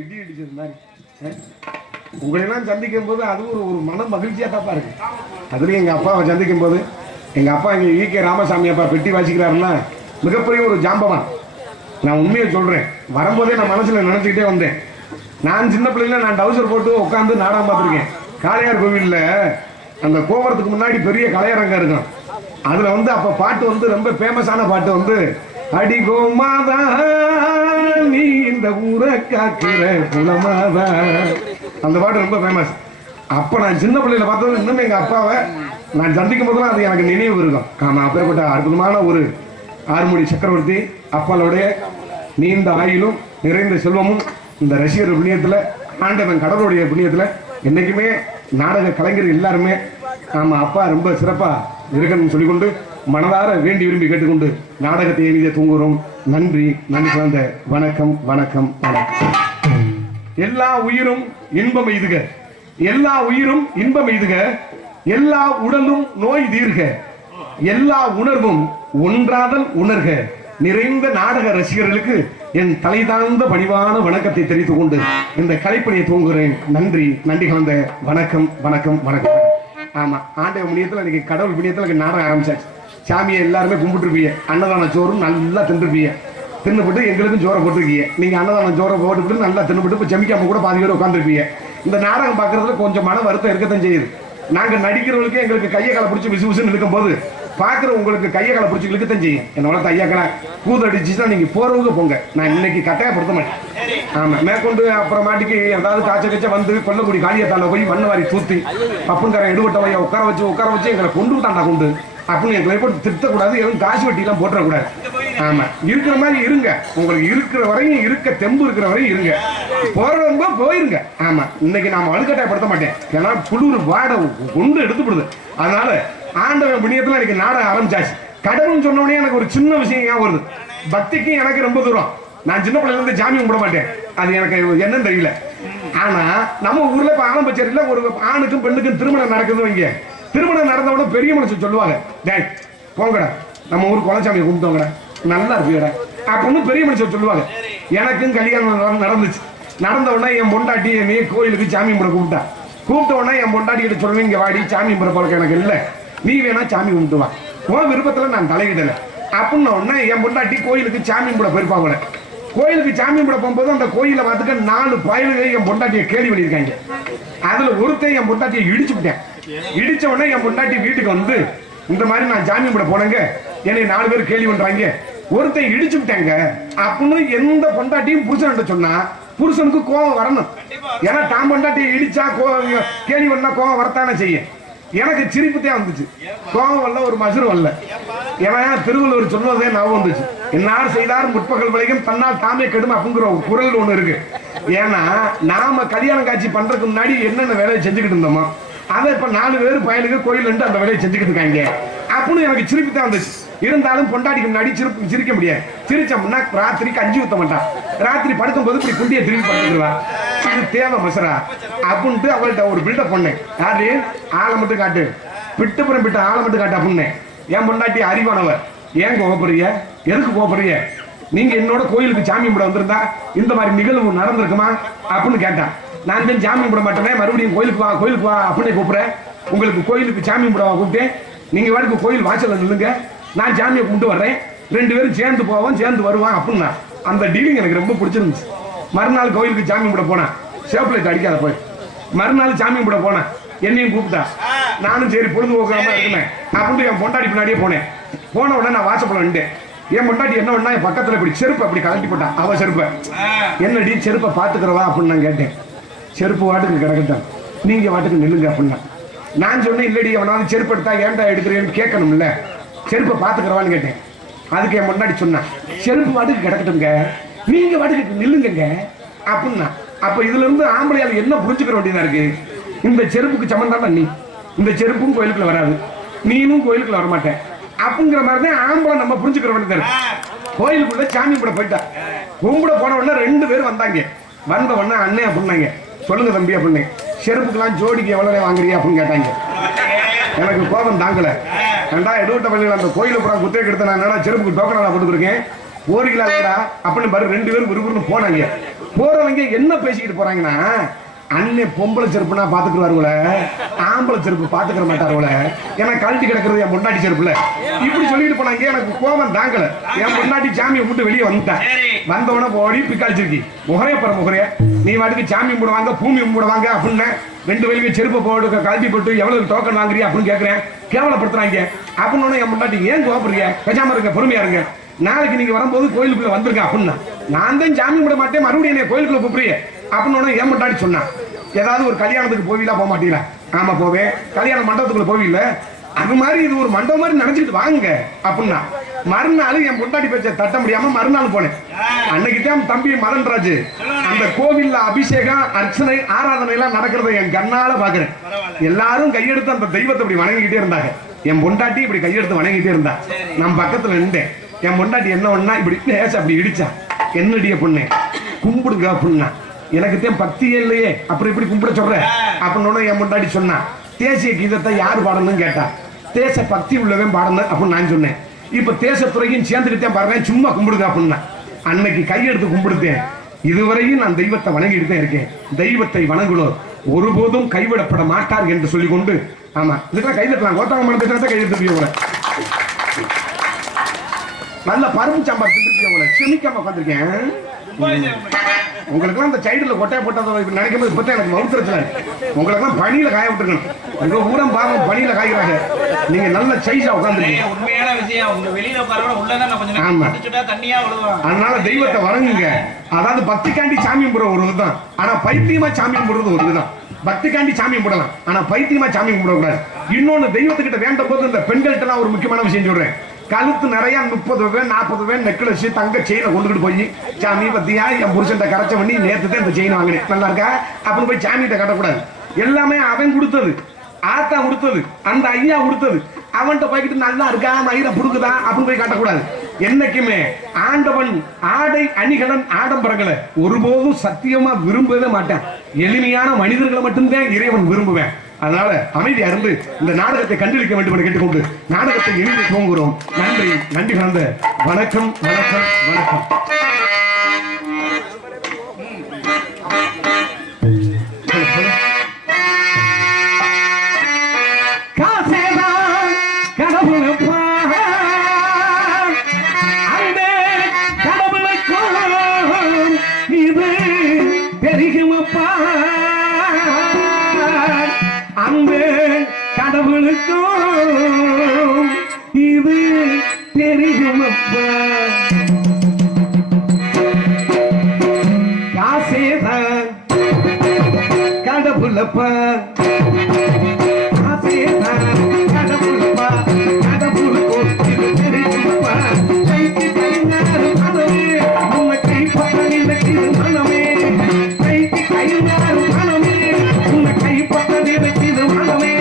இடி இடிச்சது மாதிரி உங்களெல்லாம் சந்திக்கும் போது அது ஒரு மன மகிழ்ச்சியா தாப்பா இருக்கு. அதுலயும் எங்க அப்பாவை சந்திக்கும் போது, எங்க அப்பா இங்க ஈகே ராமசாமி அப்பா பெட்டி வாசிக்கிறாருன்னா மிகப்பெரிய ஒரு ஜாம்பவான். நான் உண்மையை சொல்றேன். வரும்போதே நான் மனசுல நினைச்சுக்கிட்டே வந்தேன். நான் சின்ன பிள்ளைல நான் டவுசர் போட்டு உட்காந்து நாடகம் பார்த்துருக்கேன். காளையார் கோவில்ல அந்த கோபுரத்துக்கு முன்னாடி பெரிய கலையரங்கம் இருக்கும். அதுல அப்ப பாட்டு ரொம்ப ஃபேமஸான பாட்டு அடி கோமாதா நீ இந்த ஊரை காக்கிற குலமாதா, அந்த பாட்டு ரொம்ப ஃபேமஸ். அப்ப நான் சின்ன பிள்ளையில பார்த்தது இன்னும் எங்க அப்பாவை நான் சந்திக்கும் போதுலாம் அது எனக்கு நினைவு இருக்கும். ஆமா, அப்பேற்பட்ட அற்புதமான ஒரு ஆறுமுடி சக்கரவர்த்தி அப்பாளுடைய நீண்ட ஆயுளும் நிறைந்த செல்வமும் இந்த ரசிகர் புண்ணியத்துல, ஆண்டவன் கடவுளுடைய புண்ணியத்துல என்னைக்குமே நாடக கலைஞர் எல்லாருமே ஆமா அப்பா ரொம்ப சிறப்பா இருக்கணும்னு சொல்லிக்கொண்டு மனதார வேண்டி விரும்பி கேட்டுக்கொண்டு நாடகத்தை எழுதிய தூங்குகிறோம். நன்றி, நன்றி கலந்த வணக்கம், வணக்கம், வணக்கம். எல்லா உயிரும் இன்பம் எய்துக, எல்லா உயிரும் இன்பம் எய்துக, எல்லா உடலும் நோய் தீர்க, எல்லா உணர்வும் ஒன்றாதல் உணர்க. நிறைந்த நாடக ரசிகர்களுக்கு என் தலைதாழ்ந்த பணிவான வணக்கத்தை தெரிவித்துக் கொண்டு இந்த கலைப்பணியை தூங்குகிறேன். நன்றி, நன்றி கலந்த வணக்கம், வணக்கம், வணக்கம். ஆமா, ஆண்டவ புண்ணியத்துல இன்னைக்கு கடவுள் புண்ணியத்துல நாடகம் ஆரம்பிச்சாச்சு. சாமியை எல்லாருமே கும்பிட்டுருப்பீங்க, அன்னதான சோறும் நல்லா தின்றுப்பீங்க, தின்னுபிட்டு எங்களுக்கும் சோறை போட்டுருக்கீங்க. நீங்க அன்னதான சோறை போட்டுக்கிட்டு நல்லா தின்னுபிட்டு இப்போ செமிக்காம கூட பாதி பேர் உட்காந்துருப்பீங்க. இந்த நாடகம் பார்க்கறதுல கொஞ்சம் மன வருத்தம் இருக்கத்தான் செய்யுது. நாங்க நடிக்கிறவங்களுக்கு எங்களுக்கு கையை காலை பிடிச்சி விசு விசுன்னு இருக்கும் போது பாக்குற உங்களுக்கு கையை காலை பிடிச்சி இழுக்கத்தான் செய்யும். என்னோட கையாக்களை கூதடிச்சுன்னா நீங்க போறவங்க போங்க, நான் இன்னைக்கு கட்டாயப்படுத்த மாட்டேன். ஆமா, மேற்கொண்டு அப்புறமாட்டிக்கு ஏதாவது காய்ச்ச வந்து கொல்லக்குடி காளியத்தால போய் மண்ணு வாரி தூத்தி பப்புங்காரன் எடுவட்டவைய உட்கார வச்சு எங்களை கொண்டு தாண்டா கொண்டு அப்படின்னு எங்களை போட்டு திட்டக்கூடாது. எதுவும் காசு வெட்டிலாம் போட்டுறக்கூடாது. ஆமா, இருக்கிற மாதிரி இருங்க. உங்களுக்கு இருக்கிற வரையும் இருக்க தெம்பு இருக்கிற வரையும் இருங்க, போறவங்க போயிருங்க. ஆமா, இன்னைக்கு நாம வலுக்கட்டாயப்படுத்த மாட்டேன். ஏன்னா குளிர் வாடை கொண்டு எடுத்துப்படுது. அதனால ஆண்டவன் புண்ணியத்துல எனக்கு நாடகம் ஆரம்பிச்சாச்சு. கடவுள்னு சொன்னோடனே எனக்கு ஒரு சின்ன விஷயம் ஏன் வருது. பக்திக்கு எனக்கு ரொம்ப தூரம். நான் சின்ன பிள்ளைல இருந்து ஜாமி கும்பிட மாட்டேன், அது எனக்கு என்னன்னு தெரியல. ஆனா நம்ம ஊர்ல இப்ப ஆரம்பச்சேரியில ஒரு ஆணுக்கும் பெண்ணுக்கும் திருமணம் நடக்குது. இங்க திருமணம் நடந்தவன பெரிய மனுஷன் சொல்லுவாங்க, டேய் போங்கடா நம்ம ஊர் குலசாமியை கும்பிட்டோங்கடா, நல்லா இருப்பீங்கடா அப்படின்னு பெரிய மனுஷன் சொல்லுவாங்க. எனக்கும் கல்யாணம் நடந்துச்சு. நடந்த உடனே என் பொண்டாட்டி நீ கோயிலுக்கு சாமி கும்பிட கூப்பிட்ட உடனே என் பொண்டாட்டி கிட்ட சொல்லுவேன், இங்க வாடி சாமி கும்பிட பழக்கம் எனக்கு இல்லை, நீ வேணா சாமி கும்பிட்டு வா, உன் விருப்பத்துல நான் தலையிடல அப்படின்ன உடனே என் பொண்டாட்டி கோயிலுக்கு சாமி கும்பிட போயிருப்பாங்க. கோயிலுக்கு சாமி கும்பிட போகும்போது அந்த கோயிலை பார்த்துக்க 4 பயலுக என் பொண்டாட்டியை கேள்வி பண்ணியிருக்காங்க. அதுல ஒருத்தன் என் பொண்டாட்டியை இடிச்சு விட்டேன். இடிச்ச உடனே என் பொண்டாட்டி வீட்டுக்கு வந்து இந்த மாதிரி நான் சாமி கும்பிட போனேங்க, என்னை 4 பேர் கேள்வி பண்றாங்க, ஒருத்தன் இடிச்சு விட்டாங்க அப்படின்னு எந்த பொண்டாட்டியும் புருஷன் சொன்னா புருஷனுக்கு கோபம் வரணும். ஏன்னா தான் பொண்டாட்டியை இடிச்சா கேள்வி பண்ணா கோபம் வரத்தானே செய்யும். எனக்கு சிரிப்புத்தே வந்துச்சு, கோபம் வரல, ஒரு மசுறு வரல. ஏன்னா திருவள்ளுவர் சொல்வதே ஞாபகம் வந்துச்சு, என்னார் செய்தார் முற்பகல் விளையும் தன்னால் தாமே கெடும் அப்படிங்கிற ஒரு குரல் ஒண்ணு இருக்கு. ஏன்னா நாம கல்யாணம் காட்சி பண்றதுக்கு முன்னாடி என்னென்ன வேலையை செஞ்சுக்கிட்டு இருந்தோமோ அதை இப்ப 4 பேர் பயலுக்கு கோயில் அந்த வேலையை செஞ்சுக்கிட்டு இருக்காங்க அப்படின்னு எனக்கு சிரிப்புத்தான் வந்துச்சு. இருந்தாலும் பொண்டாட்டிக்கு முன்னாடி சிரிக்க முடியாது. சிரிச்சோம்னா ராத்திரிக்கு 5 ஊத்த மாட்டான். ராத்திரி படுக்கும் போது இப்படி குண்டியை திரும்பி படுத்துருவா. இது தேவை மசரா அப்படின்ட்டு அவள்கிட்ட ஒரு பில்டப் பண்ணேன். யாரு ஆளை மட்டும் காட்டு, பிட்டுப்புறம் பிட்டு ஆளை மட்டும் காட்டு அப்படின்னு. என் பொண்டாட்டி அறிவானவர், ஏன் கோபப்படுறீங்க, எதுக்கு கோபப்படுறீங்க, நீங்க என்னோட கோயிலுக்கு சாமி கும்பிட வந்திருந்தா இந்த மாதிரி நிகழ்வு நடந்திருக்குமா அப்படின்னு கேட்டான். நான் தான் சாமி கும்பிட மாட்டேனே, மறுபடியும் கோயிலுக்கு வா அப்படின்னு கூப்பிடுறேன். உங்களுக்கு கோயிலுக்கு சாமி கும்பிடவா கூப்பிட்டேன், நீங்க வாட்டுக்கு கோயில் வாசல்ல நில்லுங்க, நான் சாமியை கும்பிட்டு வர்றேன், 2 பேரும் சேர்ந்து போவோம் சேர்ந்து வருவான் அப்படின்னா. அந்த டீலிங் எனக்கு ரொம்ப பிடிச்சிருந்துச்சு. மறுநாள் கோயிலுக்கு சாமி கும்பிட போனேன், சேப்லைட் அடிக்காத போய் மறுநாள் சாமி கும்பிட போனேன், என்னையும் கூப்பிட்டா. நானும் சரி பொழுதுபோக்காம இருக்கேன் அப்படின்னு என் பொண்டாடி பின்னாடியே போனேன். போன உடனே நான் வாசப்பட நின்றேன். என் பொண்டாட்டி என்ன பண்ணா என் பக்கத்துல இப்படி செருப்பு அப்படி கலட்டி போட்டான். அவ செருப்பை என்னடி செருப்பை பாத்துக்கிறவா அப்படின்னு நான் கேட்டேன். செருப்பு வாட்டுக்கு கிடக்கட்டும், நீங்க வாட்டுக்கு நில்லுங்க அப்படின்னா. நான் சொன்னேன், இல்லடி அவனாவது செருப்பு எடுத்தா ஏன்டா எடுக்கிறேன்னு கேட்கணும்ல, செருப்பை பாத்துக்கிறவான்னு கேட்டேன். அதுக்கு என் முன்னாடி சொன்னான், செருப்பு வாட்டுக்கு கிடக்கட்டுங்க, நீங்க வாட்டுக்கு நில்லுங்க அப்படின்னா. அப்ப இதுல இருந்து ஆம்பளையால் என்ன புரிஞ்சுக்கிற வேண்டியதா இருக்கு, இந்த செருப்புக்கு சம்பந்தம் நீ, இந்த செருப்பும் கோயிலுக்குள்ள வராது, நீனும் கோயிலுக்குள்ள வரமாட்டேன் அப்படிங்கிற மாதிரி தான் ஆம்பளை நம்ம புரிஞ்சுக்கிற வேண்டியதா இருக்கு. கோயிலுக்குள்ள சாமி கும்பிட போயிட்டா. கும்பிட போன உடனே 2 பேர் வந்தாங்க. வந்த உடனே அண்ணே அப்படின்னாங்க, சொல்லுங்க தம்பி அப்படின்னு. செருப்புக்கெல்லாம் ஜோடிக்கு எவ்வளவு வாங்குறியா அப்படின்னு கேட்டாங்க. எனக்கு கோபம் தாங்கல. ஏண்டா எடுவட்ட பள்ளியில் அந்த கோயில பூரா குத்தகை எடுத்து நான் என்னடா செருப்புக்கு டோக்கனா கொடுத்துருக்கேன், போறீங்களா அப்படின்னு பாரு. 2 பேரும் விறுவிறுன்னு போனாங்க. போறவங்க என்ன பேசிக்கிட்டு போறாங்கன்னா, அண்ணே பொம்பளை செருப்புனா பாத்துக்குவாருல, ஆம்பளை செருப்பு பாத்துக்கிற மாட்டாருல, ஏன்னா கழட்டி கிடக்குறது என் பொண்டாட்டி செருப்புல, இப்படி சொல்லிட்டு போனாங்க. எனக்கு கோபம் தாங்கல. என் பொண்டாட்டி சாமியை விட்டு வெளியே வந்துட்டேன். வந்தவன ஓடி பிக்காளிச்சிருக்கி முகரைய போற முகரைய, நீ வாட்டுக்கு சாமி கும்பிடுவாங்க பூமி கும்பிடுவாங்க அப்படின்னு 2 பேருக்கு செருப்பு போட்டு கழட்டி போட்டு எவ்வளவு டோக்கன் வாங்குறியா அப்படின்னு கேட்கிறேன். கேவலப்படுத்துறாங்க அப்படின்னு. என் பொண்டாட்டி ஏன் கோபப்படுறீங்க, பேசாம இருக்க, பொறுமையா இருங்க, நாளைக்கு நீங்க வரும்போது கோயிலுக்குள்ள வந்துருங்க அப்படின்னா. நான் தான் சாமி கும்பிட மாட்டேன், மறுபடியும் என்ன கோயிலுக்குள்ள கூப்பிடுறீங்க அப்படின்னு ஏன் பொண்டாட்டி சொன்னான். ஏதாவது ஒரு கல்யாணத்துக்கு போவீங்களா, போக மாட்டீங்களா? ஆமா போவேன். கல்யாண மண்டபத்துக்குள்ள போவீங்கள, அது மாதிரி இது ஒரு மண்டபம் மாதிரி நினைச்சிட்டு வாங்க அப்படின்னா. மறுநாள் என் பொண்டாட்டி பேச்ச தட்ட முடியாம மறுநாள் போனேன். அன்னைக்குதான் தம்பி மதன்ராஜ் அந்த கோவில்ல அபிஷேகம் அர்ச்சனை ஆராதனை எல்லாம் நடக்கிறத என் கண்ணால பாக்குறேன். எல்லாரும் கையெடுத்து அந்த தெய்வத்தை இப்படி வணங்கிக்கிட்டே இருந்தாங்க. என் பொண்டாட்டி இப்படி கையெடுத்து வணங்கிட்டே இருந்தா. நான் பக்கத்துல நின்றேன். என் பொண்டாட்டி என்ன ஒண்ணா இப்படி பேச அப்படி இடிச்சா. என்னடிய பொண்ணு கும்பிடுங்க அப்படின்னா. எனக்கு தான் பக்தியே இல்லையே, அப்புறம் இப்படி கும்பிட சொல்ற அப்படின்னு என் முன்னாடி சொன்னா. தேசிய கீதத்தை யார் பாடணும்னு கேட்டா. தேச பக்தி உள்ளவன் பாடணும் அப்படின்னு நான் சொன்னேன். இப்ப தேசத்துறையும் சேர்ந்துக்கிட்டே பாடுறேன், சும்மா கும்பிடுங்க அப்படின்னா. அன்னைக்கு கையெடுத்து கும்பிடுத்தேன். இதுவரையும் நான் தெய்வத்தை வணங்கிட்டு தான் இருக்கேன். தெய்வத்தை வணங்குவோர் ஒருபோதும் கைவிடப்பட மாட்டார் என்று சொல்லிக் கொண்டு, ஆமா இதுக்கெல்லாம் கைதட்டலாம், கோத்தாங்க மனத்தை கையெழுத்து நல்ல பருப்பு சாம்பார் திட்டு செமிக்காம உட்காந்துருக்கேன். உங்களுக்கு அந்த சைடுல கொட்டையை போட்டதை நினைக்கும் போது இப்ப எனக்கு மவுத்துறதுல உங்களுக்கு பனியில காய விட்டுருக்கணும். உங்க ஊரம் பாவம் பனியில காய்கிறாங்க. நீங்க நல்ல சைஸா உட்காந்துருக்கீங்க. உண்மையான விஷயம். உங்க வெளியில உட்காரோட உள்ளதான் கொஞ்சம் ஆமா தண்ணியா விழுவாங்க. அதனால தெய்வத்தை வணங்குங்க. அதாவது பக்திக்காண்டி சாமி கும்பிடுற ஒரு இதுதான், ஆனா பைத்தியமா சாமி கும்பிடுறது ஒரு இதுதான். பக்திக்காண்டி சாமி கும்பிடலாம், ஆனா பைத்தியமா சாமி கும்பிடக்கூடாது. இன்னொன்னு தெய்வத்துக்கிட்ட வேண்ட போது இந்த பெண்கள்கிட்ட ஒரு முக்கியமான விஷயம் சொல்றேன். கழுத்து நிறைய 30 40 நெக்லஸ் தங்க செயினை கொண்டுகிட்டு போய் சாமி பத்தியா என் புருஷன் கரைச்ச பண்ணி நேற்று தான் இந்த செயின் வாங்கினேன், நல்லா இருக்கா அப்படின்னு போய் சாமிகிட்ட கட்டக்கூடாது. எல்லாமே அவன் கொடுத்தது, ஆத்தா கொடுத்தது, அந்த ஐயா கொடுத்தது. அவன்கிட்ட போய்கிட்டு நல்லா இருக்கா மயிரை புடுக்குதா அப்படின்னு போய் காட்டக்கூடாது. என்னைக்குமே ஆண்டவன் ஆடை அணிகலன் ஆடம்பரங்களை ஒருபோதும் சத்தியமா விரும்பவே மாட்டான். எளிமையான மனிதர்களை மட்டும்தான் இறைவன் விரும்புவேன். அதனால அமைதியா இருந்து இந்த நாடகத்தை கண்டிருக்க வேண்டும் என்று கேட்டுக்கொண்டு நாடகத்தை இணைந்து துவங்குகிறோம். நன்றி, நன்றி கலந்த வணக்கம், வணக்கம், வணக்கம். இது தெரியுமப்பா, காசேதான் கடவுளப்பா, காசேதான் கடவுளப்பா, கடவுளுக்கோ இது தெரியுமப்பா. கைக்கு கைநாறு மனமே உன்னை கைப்பற்றிருக்கிற மனமே, கைக்கு கைநாறு மனமே உன்னை கைப்பற்றிருக்கிற மனமே.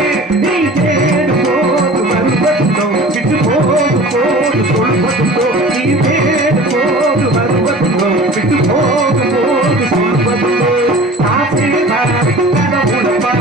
நீ தேடு போது வருவதுண்டோ, விட்டு போது போது சொல்வதுண்டோ, நீ தேடு போது வருவதுண்டோ, விட்டு போது போது சொல்வதுண்டோ. காசேதான் கடவுளப்பா,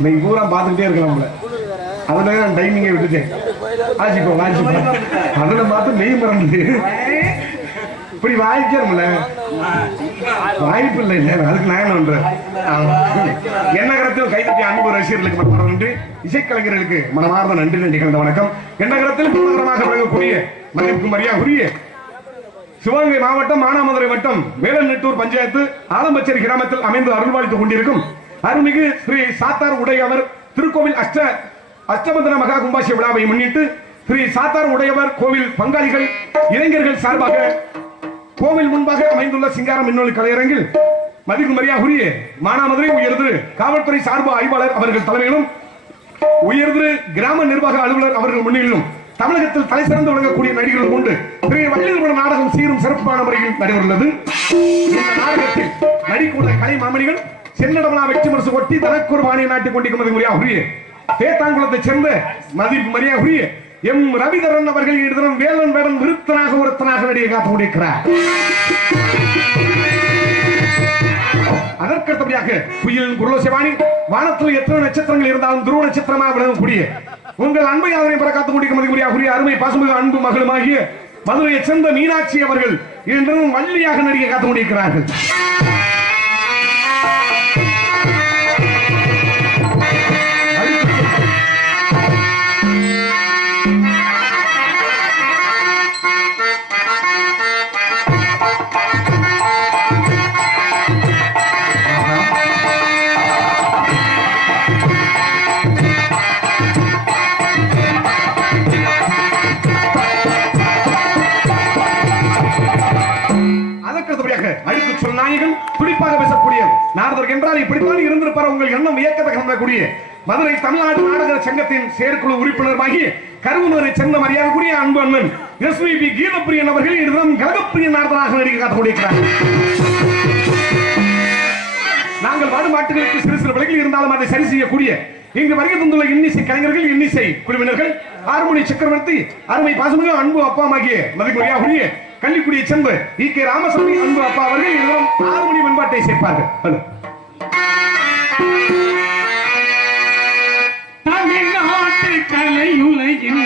இன்னைக்கு பூரா பார்த்துக்கிட்டே இருக்கலாம்ல, அதுல நான் டைமிங்கை விட்டுட்டேன். வாசிப்போம் வாசிப்போம், அதுல பார்த்து மெய் மறந்து இப்படி வாய்க்கணும்ல, வாய்ப்பு இல்லை இல்லை, அதுக்கு நான் என்ன பண்றேன். எண்ணகரத்தில் கைதட்டி அன்பு ரசிகர்களுக்கு மனமார்ந்த நன்றி, இசைக்கலைஞர்களுக்கு மனமார்ந்த நன்றி நன்றி கலந்த வணக்கம். எண்ணகரத்தில் பூர்ணமாக வழங்கக்கூடிய மதிப்புக்கு மரியாதைக்குரிய சிவகங்கை மாவட்டம் மானாமதுரை வட்டம் மேலநெட்டூர் பஞ்சாயத்து ஆலம்பச்சேரி கிராமத்தில் அமைந்து அருள்வாளித்துக் கொண்டிருக்கும் அருள்மிகு ஸ்ரீ சாத்தார் உடையவர் திருக்கோவில் அஷ்டபந்தன மகா கும்பாசிய விழாவை முன்னிட்டு ஸ்ரீ சாத்தார் உடையவர் கோவில் பங்காளிகள் இளைஞர்கள் சார்பாக கோவில் முன்பாக அமைந்துள்ள சிங்காரம் மின்னொலி கலையரங்கில் மதிப்பு மரியாதைக்குரிய மானாமதுரை உயர்திரு காவல்துறை சார்பு ஆய்வாளர் அவர்கள் தலைமையிலும் உயர்திரு கிராம நிர்வாக அலுவலர் அவர்கள் முன்னிலும் தமிழகத்தில் தலை சிறந்து விளங்கக்கூடிய நடிகர்கள் கொண்டு வள்ளியர்புரம் நாடகம் சீரும் சிறப்பான முறையில் நடைபெறுகிறது. இந்த நாடகத்தில் நடிக்கூட கலை மாமணிகள் சென்னடமலா வெற்றி மரசு கொட்டி தனக்கூர் வாணியை நாட்டிக் கொண்டிருக்கும் மரியாதைக்குரிய தேத்தாங்குளத்தைச் சேர்ந்த மதிப்பு மரியாதைக்குரிய எம் ரவிதரன் அவர்கள் எழுதின வேலன் வேடன் விருத்தனாக ஒருத்தனாக நடிகை காத்து கொண்டிருக்கிறார். அதற்கடுத்தபடியாக குயில் குருலோசவாணி வானத்தில் எத்தனை நட்சத்திரங்கள் இருந்தாலும் துருவ நட்சத்திரமாக விளங்கக்கூடிய உங்கள் அன்பை அதனை பெற காத்துக் கொண்டிருக்கும் அருமை பாசமிகு அன்பு மகளுமாகிய மதுரையைச் சேர்ந்த மீனாட்சி அவர்கள் இன்றும் வள்ளியாக நடிகை காத்துக் கொண்டிருக்கிறார்கள். துடிப்பாக பேசக்கூடிய நாரதர் என்றால் இப்படித்தான் இருந்திருப்பார். உங்கள் எண்ணம் வியக்கத்தக்க மதுரை தமிழ்நாடு நாடக சங்கத்தின் செயற்குழு உறுப்பினராகி கருவூரை சேர்ந்த மரியாதைக்குரிய அன்பு அண்ணன் எஸ்விபி கீதப்பிரியன் அவர்கள் இதுதான் கலகப்பிரியன் நாரதராக நடிகை காத்துக் கொண்டிருக்கிறார். நாங்கள் வாடுமாட்டுகளுக்கு சிறு சிறு விலைகள் இருந்தாலும் அதை சரி செய்யக்கூடிய இங்கு வருகை தந்துள்ள இன்னிசை கலைஞர்கள் இன்னிசை குழுவினர்கள் ஆறுமணி சக்கரவர்த்தி அருமை பாசமிகு அன்பு அப்பாமாகிய மதிப்புரிய கள்ளிக்குடியை சேர்ந்த கே ராமசாமி அன்பு அப்பா அவர்கள் எல்லாம் 6 மணி பண்பாட்டை சேர்ப்பார்கள். தமிழ்நாட்டு கலையுலகின்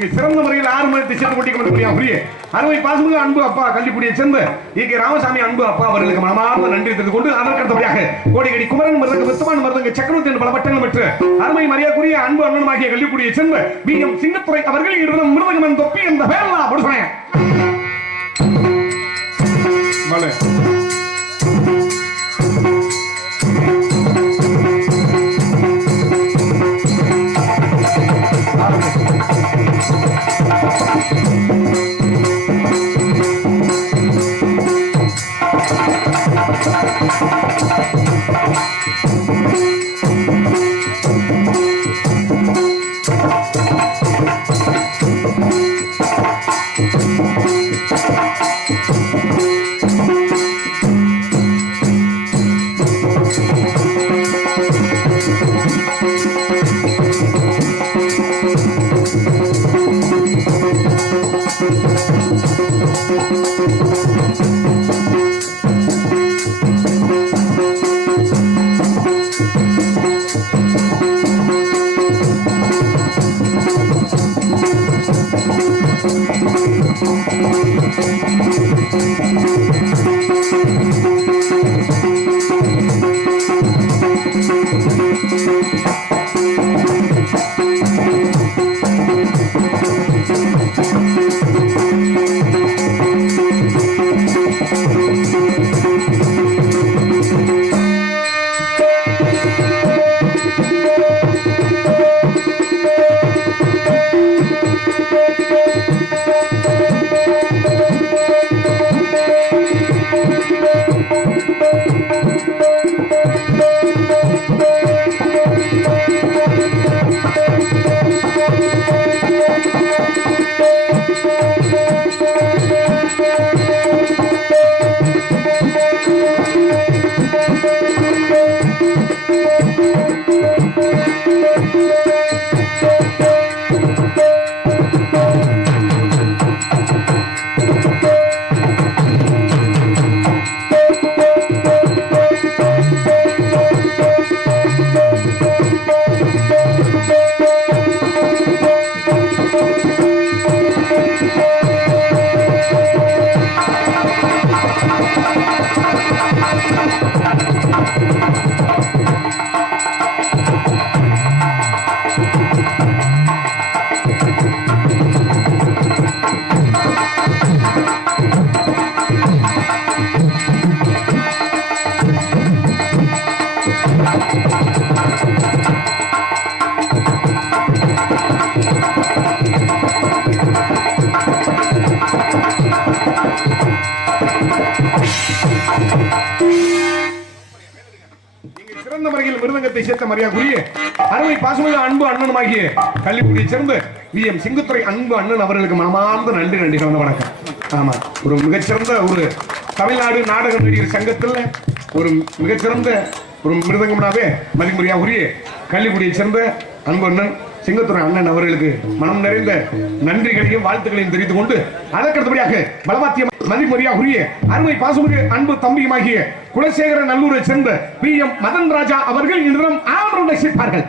இங்கு சிறந்த முறையில் 6 மணி திசை கொட்டிக்கொண்டிருக்கிற புரிய அருமை பாசமிகு அன்பு அப்பா கள்ளிக்குடியை சேர்ந்த ஈகே ராமசாமி அன்பு அப்பா அவர்களுக்கு மனமார்ந்த நன்றி தெரிந்து கொண்டு அதற்கடுத்தபடியாக கோடிகடி குமரன் மருதங்க வித்தவான் மருதங்க சக்கரவர்த்தி என்று பல பட்டங்கள் பெற்று அருமை மரியாதைக்குரிய அன்பு அண்ணனுமாகிய கள்ளிக்குடியை சேர்ந்த பிஎம் சிங்கத்துறை அவர்கள் இருவரும் மிருதகமன் தொப்பி என்ற பெயர்லாம் அப்படி சொன்னேன். மிருதங்கத்தை சேர்த்த மரியாதைக்குரிய அருமை பாசமிகு அன்பு அண்ணனுமாகிய கள்ளிக்குடியை சேர்ந்த பிஎம் சிங்கத்துறை அன்பு அண்ணன் அவர்களுக்கு மனமார்ந்த நன்றி கலந்த வணக்கம். ஆமா, ஒரு மிகச்சிறந்த ஒரு தமிழ்நாடு நாடக நடிகர் சங்கத்தில் ஒரு மிகச்சிறந்த ஒரு மிருதங்கம்னாவே மதிமுறையாகுரிய கள்ளிக்குடியை சேர்ந்த அன்பு அண்ணன் சிங்கத்துறை அண்ணன் அவர்களுக்கு மனம் நிறைந்த நன்றிகளையும் வாழ்த்துக்களையும் தெரிவித்துக் கொண்டு அதற்கடுத்தபடியாக பலமாத்திய மதிமுறையாகுரிய அருமை பாசமிகு அன்பு தம்பியுமாகிய குலசேகர நல்லூரை சேர்ந்த பிஎம் மதன் ராஜா அவர்கள் இன்றும் ஆவணத்தை சேர்ப்பார்கள்.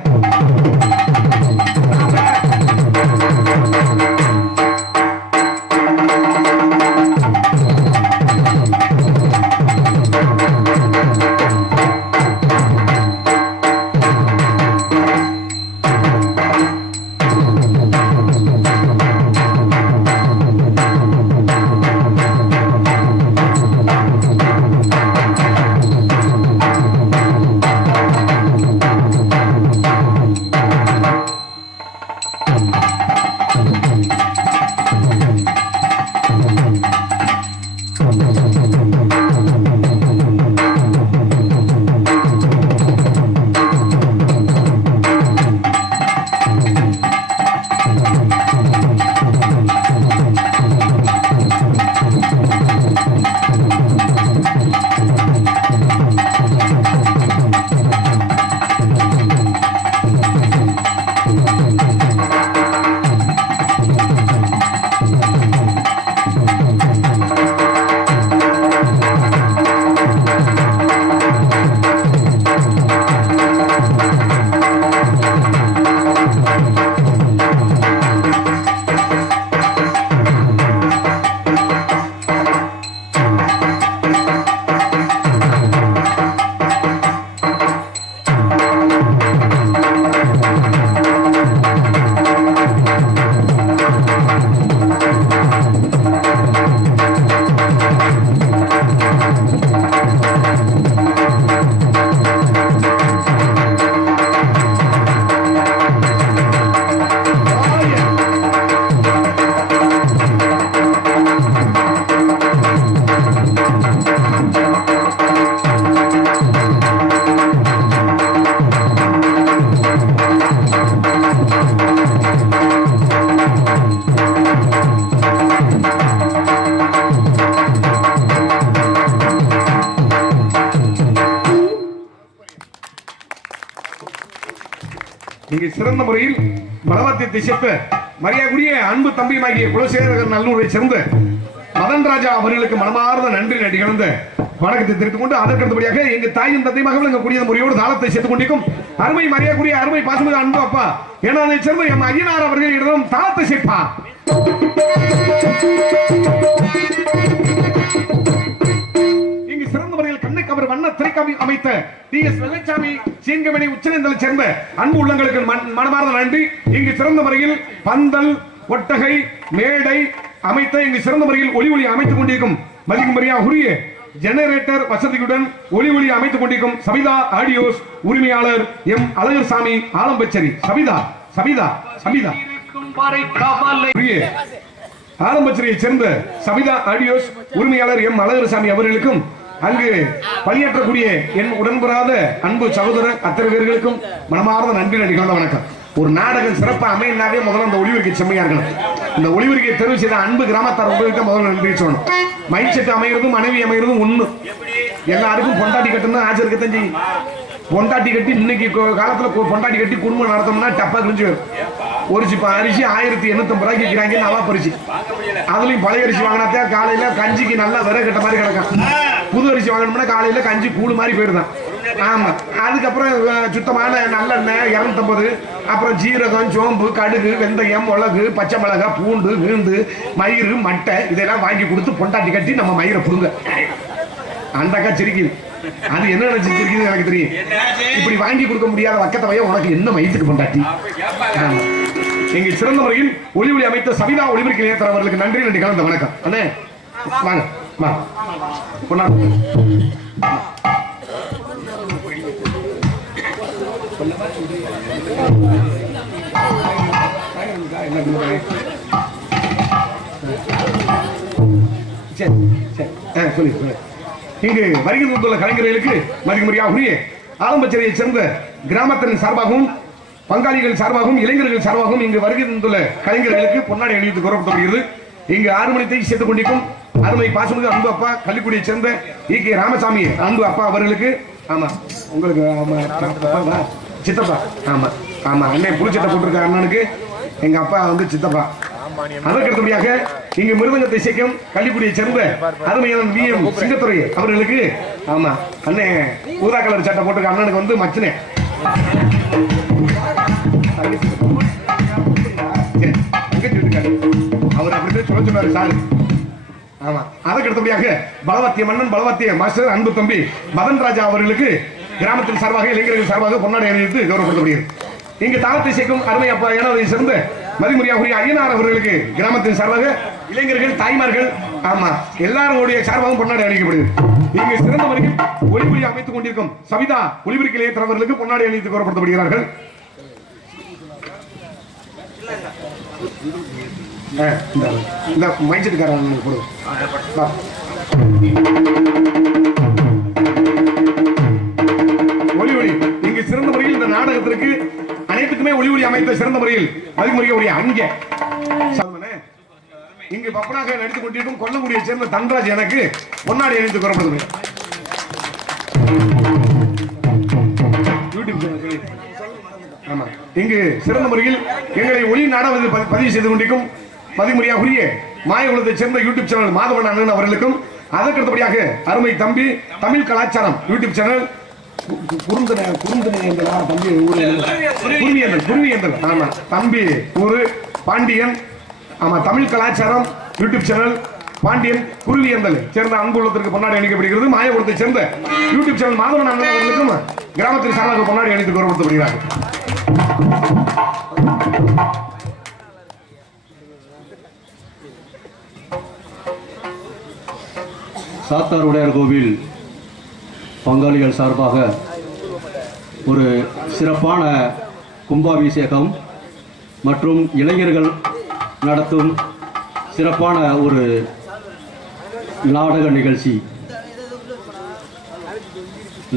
இங்கு சிறந்த முறையில் பலவாத்தியத்தை சேர்த்த மரியாதைக்குரிய அன்பு தம்பியுமாகிய குலசேகரன் நல்லூரை சேர்ந்த மதன் ராஜா அவர்களுக்கு மனமார்ந்த நன்றி நடிகழ்ந்த வணக்கத்தை தெரிவித்துக் கொண்டு அதற்கடுத்தபடியாக எங்க தாயும் தந்தையுமாக விளங்கக்கூடிய முறையோடு தாளத்தை சேர்த்துக் கொண்டிருக்கும் அருமை மரியாதைக்குரிய அருமை பாசமிகு அன்பு அப்பா ஏன்னா அதை சேர்ந்த எம் ஐயனார் அவர்களிடம் தாளத்தை சேர்ப்பார். இங்கு சிறந்த முறையில் கண்ணுக்கு அவர் வண்ண திரைக்காவி அமைத்த டி.எஸ். வெள்ளச்சாமி சீன்கமணி உச்சநேந்தலை சேர்ந்த அன்பு உள்ளங்களுக்கு மனமார்ந்த நன்றி. இங்கு சிறந்த முறையில் பந்தல் ஒட்டகை மேடை அமைத்த இங்கு சிறந்த முறையில் ஒளி அமைத்துக் கொண்டிருக்கும் மதிக்கும்படியா உரிய ஜெனரேட்டர் வசதியுடன் ஒளி அமைத்துக் கொண்டிருக்கும் சபிதா ஆடியோஸ் உரிமையாளர் எம் அழகர்சாமி ஆலம்பச்சேரி. சபிதா சபிதா சபிதா ஆலம்பச்சேரியை சேர்ந்த சபிதா ஆடியோஸ் உரிமையாளர் எம் அழகர்சாமி அவர்களுக்கும் அங்கு பணியாற்றக்கூடிய என் உடன்படாத அன்பு சகோதரர் அத்தனை பேர்களுக்கும் மனமார்ந்த நன்றி நடிகழ்ந்த வணக்கம். ஒரு நாடகம் சிறப்பா அமையினாவே முதல்ல அந்த ஒளிவர்க்கை செம்மையா இருக்கணும். இந்த ஒளிவர்க்கையை தெரிவு செய்த அன்பு கிராமத்தார் உங்களுக்கு முதல்ல நன்றி சொல்லணும். மைண்ட் செட் அமைகிறதும் மனைவி அமைகிறதும் ஒண்ணு. எல்லாருக்கும் பொண்டாட்டி கட்டுன்னு ஆசை இருக்கத்தான் செய்யும். பொண்டாட்டி கட்டி இன்னைக்கு காலத்துல பொண்டாட்டி கட்டி குடும்பம் நடத்தோம்னா டப்பா கிழிஞ்சு வரும். ஒரு சிப்ப அரிசி 1850 ரூபாய்க்கு விற்கிறாங்க நவா பரிசி. அதுலயும் பழைய அரிசி வாங்கினாத்தே காலையில கஞ்சிக்கு நல்லா விரை கட்ட மாதிரி கிடக்கும். புது அரிசி வாங்கணும்னா காலையில கஞ்சி கூழு மாதிரி போயிருந்தான். ஆமா, அதுக்கப்புறம் சுத்தமான நல்லெண்ணெய் 250, அப்புறம் ஜீரகம் சோம்பு கடுகு வெந்தயம் மிளகு பச்சை மிளகாய் பூண்டு வீண்டு மயிறு மட்டை இதெல்லாம் வாங்கி கொடுத்து பொண்டாட்டி கட்டி நம்ம மயிரை புடுங்க. அந்த அக்கா சிரிக்குது. அது என்ன நினைச்சிருக்குது எனக்கு தெரியும். இப்படி வாங்கி கொடுக்க முடியாத வக்கத்தவைய உனக்கு என்ன மயித்துக்கு பொண்டாட்டி. எங்க சிறந்த முறையில் ஒளி அமைத்த சபிதா ஒளிபரப்பு நேயர் அவர்களுக்கு நன்றி நன்றி கலந்த வணக்கம். அண்ணே வாங்க வாங்க பொன்னாடு இங்கு வருகை தந்துள்ள கலைஞர்களுக்கு மதிமுறையாகுரிய ஆலம்பச்சேரியை சேர்ந்த கிராமத்தின் சார்பாகவும் பங்காளிகள் சார்பாகவும் இளைஞர்கள் சார்பாகவும் இங்கு வருகை தந்துள்ள கலைஞர்களுக்கு பொன்னாடை அணிவித்து கௌரவப்படுகிறது. இங்கு 6 மணித்தை சேர்த்துக் கொண்டிருக்கும் அருமை பாசமிகு அன்பு அப்பா கள்ளிக்குடியை சேர்ந்த கே ராமசாமி அன்பு அப்பா அவர்களுக்கு ஆமா உங்களுக்கு சித்தப்பா ஆமா ஆமா அண்ணன் புளிச்சத்தை போட்டிருக்க அண்ணனுக்கு எங்க அப்பா வந்து சித்தப்பா. அதற்கடுத்தபடியாக இங்கு மிருதங்கத்தை இசைக்கும் கள்ளிக்குடியை சேர்ந்த அருமையான வி.எம். சிங்கத்துறை அவர்களுக்கு ஆமா அண்ணன் ஊதா கலர் சட்டை போட்டிருக்க அண்ணனுக்கு வந்து மச்சனே அவர் அப்படிதான் சொல்ல சொன்னாரு சாரு. ஆமா, அதற்கடுத்தபடியாக பலவாத்திய மன்னன் பலவாத்திய மாஸ்டர் அன்பு தம்பி மதன் ராஜா அவர்களுக்கு கிராமத்தின் சார்பாக இளைஞர்கள் சார்பாக பொன்னாடை அணிவித்து கௌரவப்படுத்தப்படுகிறது. இங்கு தாளத்தை சேர்க்கும் அருமை அப்பா ஏனாவை சேர்ந்த மதிமுறையாகுரிய ஐயனார் அவர்களுக்கு கிராமத்தின் சார்பாக இளைஞர்கள் தாய்மார்கள் ஆமா எல்லாருடைய சார்பாகவும் பொன்னாடை அணிவிக்கப்படுகிறது. இங்கு சிறந்த முறையில் ஒளிபுரி அமைத்துக் கொண்டிருக்கும் சபிதா ஒளிபரப்பு நிலையத்தின் அவர்களுக்கு பொன்னாடை அணிவித்து கௌரவப்படுத்தப்படுகிறார்கள். இந்த மைச்சட்டுக்காரன் போடுவோம். ஒளி ஒளி இங்கு சிறந்த முறையில் இந்த நாடகத்திற்கு அனைத்துக்குமே ஒளி ஒளி அமைத்த சிறந்த முறையில் மதிமுறையுடைய அங்க இங்கு பப்பனாக நடித்துக் கொண்டிருக்கும் கொல்லங்குடியை சேர்ந்த தன்ராஜ் எனக்கு பொன்னாடை அணிவித்து கூறப்படுகிறது. ஆமா, இங்கு சிறந்த முறையில் எங்களை ஒளி நாடகம் பதிவு செய்து கொண்டிருக்கும் மதிமுறையாகுரிய மாயகுலத்தை சேர்ந்த யூடியூப் சேனல் மாதவன் அண்ணன் அவர்களுக்கும் அதற்கடுத்தபடியாக அருமை தம்பி தமிழ் கலாச்சாரம் யூடியூப் சேனல் ஆமா தம்பி ஊரு பாண்டியன் ஆமா தமிழ் கலாச்சாரம் யூடியூப் சேனல் பாண்டியன் குருவியந்தல் சேர்ந்த அன்புள்ளத்திற்கு பொன்னாடி அளிக்கப்படுகிறது. மாயகுலத்தை சேர்ந்த யூடியூப் சேனல் மாதவன் அண்ணன் அவர்களுக்கும் கிராமத்தின் சார்பாக பொன்னாடி அளித்து கௌரவப்படுத்தப்படுகிறார்கள். சாத்தார் உடையார் கோவில் பங்காளிகள் சார்பாக ஒரு சிறப்பான கும்பாபிஷேகம் மற்றும் இளைஞர்கள் நடத்தும் சிறப்பான ஒரு நாடக நிகழ்ச்சி.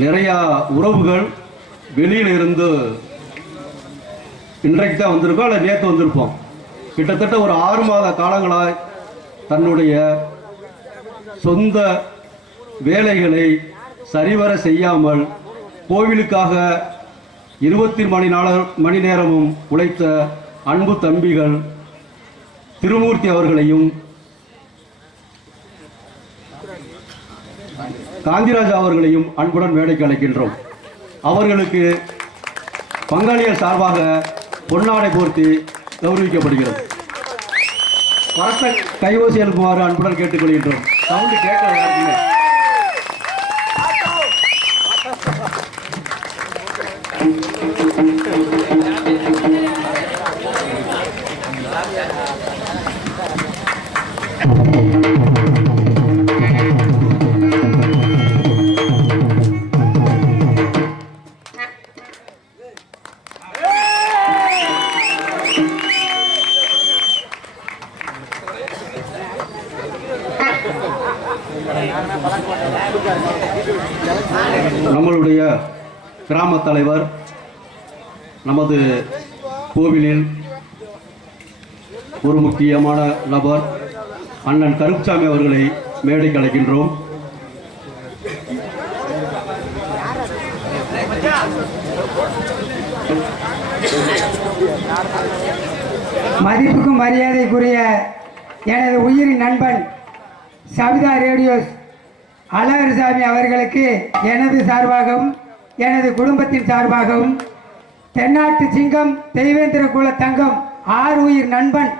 நிறையா உறவுகள் வெளியில் இருந்து இன்றைக்கு தான் வந்திருக்கோம், அல்ல நேற்று வந்திருப்போம். கிட்டத்தட்ட ஒரு 6 மாத காலங்களாய் தன்னுடைய சொந்த வேலைகளை சரிவர செய்யாமல் கோவிலுக்காக 24 மணி நேரமும் உழைத்த அன்பு தம்பிகள் திருமூர்த்தி அவர்களையும் காந்திராஜா அவர்களையும் அன்புடன் மேடைக்கு அழைக்கின்றோம். அவர்களுக்கு பங்காளியர் சார்பாக பொன்னாடை போர்த்தி கௌரவிக்கப்படுகிறது. வரத்த கைவோசி எழுப்புமாறு அன்புடன் கேட்டுக்கொள்கின்றோம். சவுண்டு கேட்கல யாருக்குமே. நம்மளுடைய கிராம தலைவர் நமது கோவிலில் ஒரு முக்கியமான நபர் அண்ணன் கருப்புசாமி அவர்களை மேடைக்கு அழைக்கின்றோம். மதிப்புக்கும் மரியாதைக்குரிய எனது உயிரின் நண்பன் சவிதா ரேடியோஸ் அழகர்சாமி அவர்களுக்கு எனது சார்பாகவும் எனது குடும்பத்தின் சார்பாகவும் தென்னாட்டு சிங்கம் தெய்வேந்திர குல தங்கம் உயிர் நண்பன்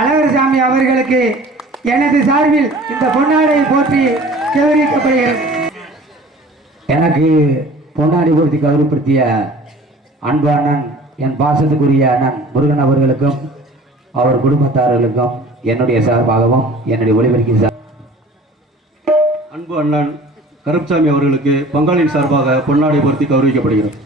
அழகர்சாமி அவர்களுக்கு எனது சார்பில் இந்த பொன்னாடையை போற்றி கௌரவிக்கப்படுகிறது. எனக்கு பொன்னாடை போர்த்தி கௌரவப்படுத்திய அன்பு அண்ணன் என் பாசத்துக்குரிய அண்ணன் முருகன் அவர்களுக்கும் அவர் குடும்பத்தார்களுக்கும் என்னுடைய சார்பாகவும் என்னுடைய ஒளிபரப்பின் அன்பு அண்ணன் கருப்புசாமி அவர்களுக்கு பங்காளியின் சார்பாக பொன்னாடை போர்த்தி கௌரவிக்கப்படுகிறது.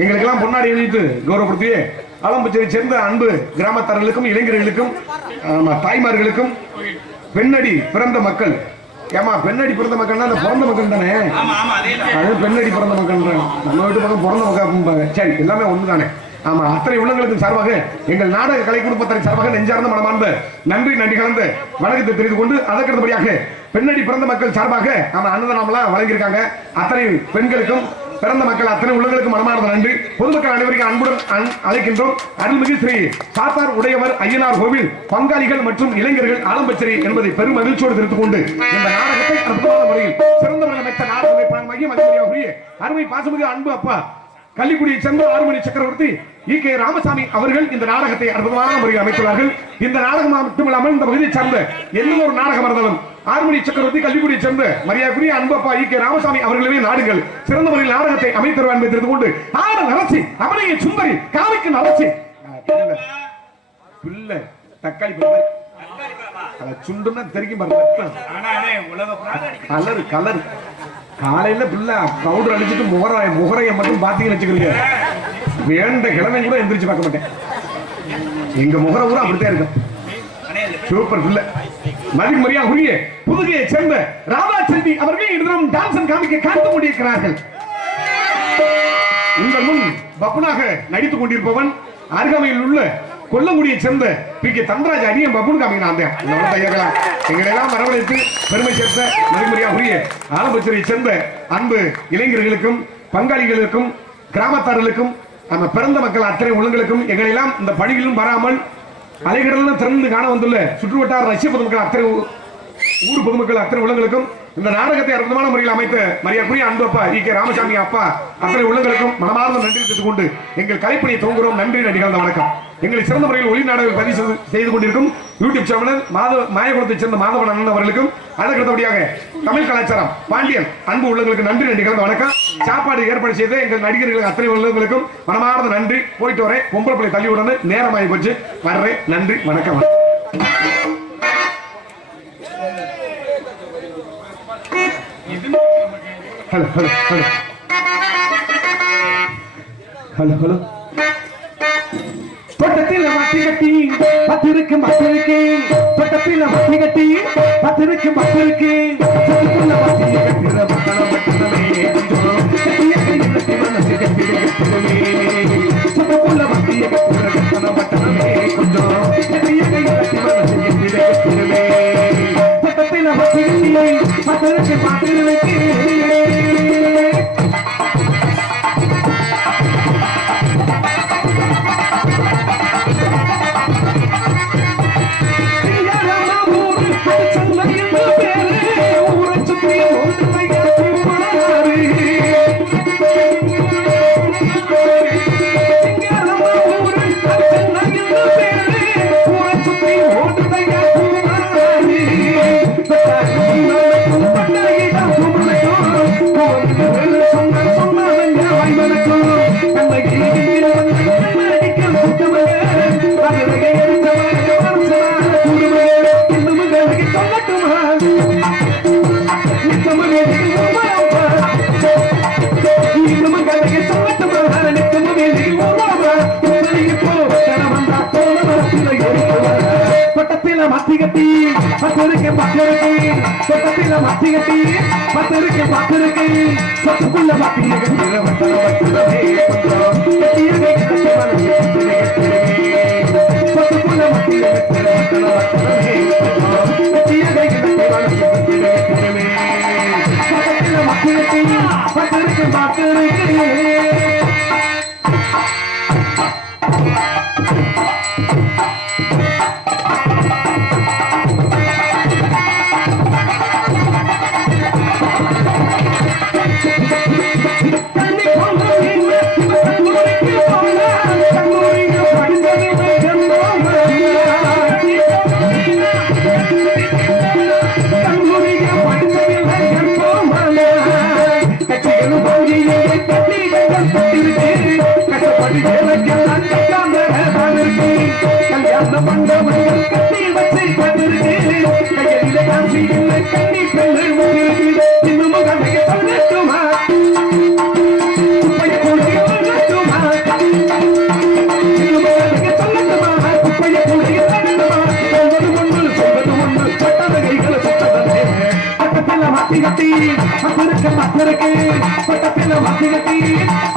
எங்களுக்கெல்லாம் பொன்னாடி எழுதிட்டு கௌரவப்படுத்தி ஆலம்பச்சேரி சேர்ந்த அன்பு கிராமத்தார்களுக்கும் இளைஞர்களுக்கும் தாய்மார்களுக்கும் பெண்ணடி பிறந்த மக்கள் ஏமா பெண்ணடி பிறந்த மக்கள்னா அந்த பிறந்த மக்கள் தானே, அது பெண்ணடி பிறந்த மக்கள் நம்ம வீட்டு பக்கம் பிறந்த மக்கள். சரி, எல்லாமே ஒன்று தானே. ஆமா, அத்தனை உள்ளங்களுக்கு சார்பாக எங்கள் நாடக கலை குடும்பத்தின் சார்பாக நெஞ்சார்ந்த மனமார்ந்த நன்றி கலந்து வணக்கத்தை தெரிந்து கொண்டு அதற்கடுத்தபடியாக பெண்ணடி பிறந்த மக்கள் சார்பாக அன்னதானம்லாம் வழங்கியிருக்காங்க. அத்தனை பெண்களுக்கும் பிறந்த மக்கள் அத்தனை உள்ளங்களுக்கு மனமார்ந்த நன்றி. பொதுமக்கள் அனைவருக்கும் அன்புடன் அழைக்கின்றோம். அருள்மிகு ஸ்ரீ சாத்தார் உடையவர் ஐயனார் கோவில் பங்காளிகள் மற்றும் இளைஞர்கள் ஆலம்பச்சேரி என்பதை பெரும் மகிழ்ச்சியோடு தெரிவித்துக் கொண்டு இந்த நாடகத்தை அற்புதமான முறையில் சிறந்த முறையில் அமைத்த நாடகத்தை அருமை பாசமிகு அன்பு அப்பா கள்ளிக்குடியை சேர்ந்த ஆறுமணி சக்கரவர்த்தி ஈ.கே. ராமசாமி அவர்கள் இந்த நாடகத்தை அற்புதமான முறையில் அமைத்துள்ளார்கள். இந்த நாடகம் மட்டுமில்லாமல் இந்த பகுதியை சார்ந்த எந்த ஒரு நாடகம் இருந்தாலும் ஆறுமணி சக்கரவர்த்தி கள்ளிக்குடியை சேர்ந்த மரியாதைக்குரிய அன்பப்பா ஈ.கே. ராமசாமி அவர்களே நாடுகள் சிறந்த முறையில் நாடகத்தை அமைத்தருவார் என்பதை தெரிந்து கொண்டு ஆட நரசி அமனைய சுந்தரி காவிக்கு நரசி பிள்ளை தக்காளி சுண்டுன்னா தெரிக்கும் கலரு கலர் காலையில பிள்ளை பவுடர் அடிச்சுட்டு முகரைய மட்டும் பாத்தீங்கன்னு வச்சுக்கிறீங்க, வேண்ட கிழமை கூட எந்திரிச்சு பார்க்க மாட்டேன். எங்க முகர ஊரா அப்படித்தான் இருக்கும். சூப்பர் பிள்ளை. மதிமரியா உரிய புதுகையை சேர்ந்த ராதா செல்வி அவர்கள் இன்றும் டான்சன் காமிக்க காத்துக் கொண்டிருக்கிறார்கள். உங்கள் முன் பப்புனாக நடித்துக் கொண்டிருப்பவன் அருகாமையில் உள்ள கொல்லங்குடியை சேர்ந்த பி.கே. தந்தராஜ் அடியும் பப்புன் காமிக்கிறான். எங்களெல்லாம் வரவழைத்து பெருமை சேர்த்த மதிமரியா உரிய ஆலம்பச்சேரியை சேர்ந்த அன்பு இளைஞர்களுக்கும் பங்காளிகளுக்கும் கிராமத்தார்களுக்கும் நம்ம பிறந்த மக்கள் அத்தனை உள்ளங்களுக்கும் எங்களெல்லாம் இந்த பணிகளிலும் வராமல் அலைகடலும் திறந்து காண வந்துள்ள சுற்றுவட்டார ரஷ்ய பொதுமக்கள் அத்தனை ஊர் பொதுமக்கள் அத்தனை உள்ளங்களுக்கும் இந்த நாடகத்தை அற்புதமான முறையில் அமைத்த மரியாதைக்குரிய அன்பு அப்பா ஈ.கே. ராமசாமி அப்பா அத்தனை உள்ளங்களுக்கும் மனமார்ந்த நன்றி தெரிவித்துக் கொண்டு எங்கள் கலைப்பணியை துவங்குகிறோம். நன்றி கலந்த வணக்கம். எங்களை சிறந்த முறையில் ஒளி நாடகம் பதிவு செய்து கொண்டிருக்கும் யூடியூப் சேனல் மாயகுலத்தை சேர்ந்த மாதவன் அண்ணன் அவர்களுக்கும் அதற்கடுத்தபடியாக தமிழ் கலாச்சாரம் பாண்டியன் அன்பு உள்ளங்களுக்கு நன்றி கலந்த வணக்கம். சாப்பாடு ஏற்பாடு செய்த எங்கள் நடிகர்களுக்கு அத்தனை உள்ளங்களுக்கும் மனமார்ந்த நன்றி. போயிட்டு வரேன். பொம்பளை பிள்ளை தள்ளி உடனே நேரமாகி போச்சு. வர்றேன். நன்றி வணக்கம். Hello hello hello hello hello தோட்டத்தில் மாட்டி கட்டி பத்திருக்கு மத்திருக்கு தோட்டத்தில் மாட்டி கட்டி பத்திருக்கு மத்திருக்கு கொஞ்சம் கட்டி பத்திருக்கு பத்திருக்கு சொத்தத்தில மத்தி கட்டி பத்திருக்கு பத்திருக்கு சொத்துக்குள்ள மத்திய கட்டில வட்டன வட்டனமே கட்டிய கட்டி மனசு சொத்துக்குள்ள மத்திய கட்டில வட்டன வட்டனமே கட்டிய கட்டி மனசு சொத்தத்தில மத்தி கட்டி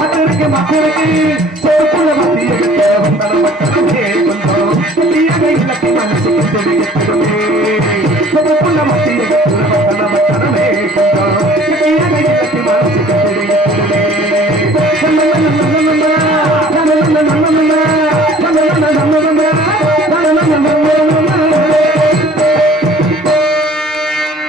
பத்திருக்கு பத்திருக்கு மத்திய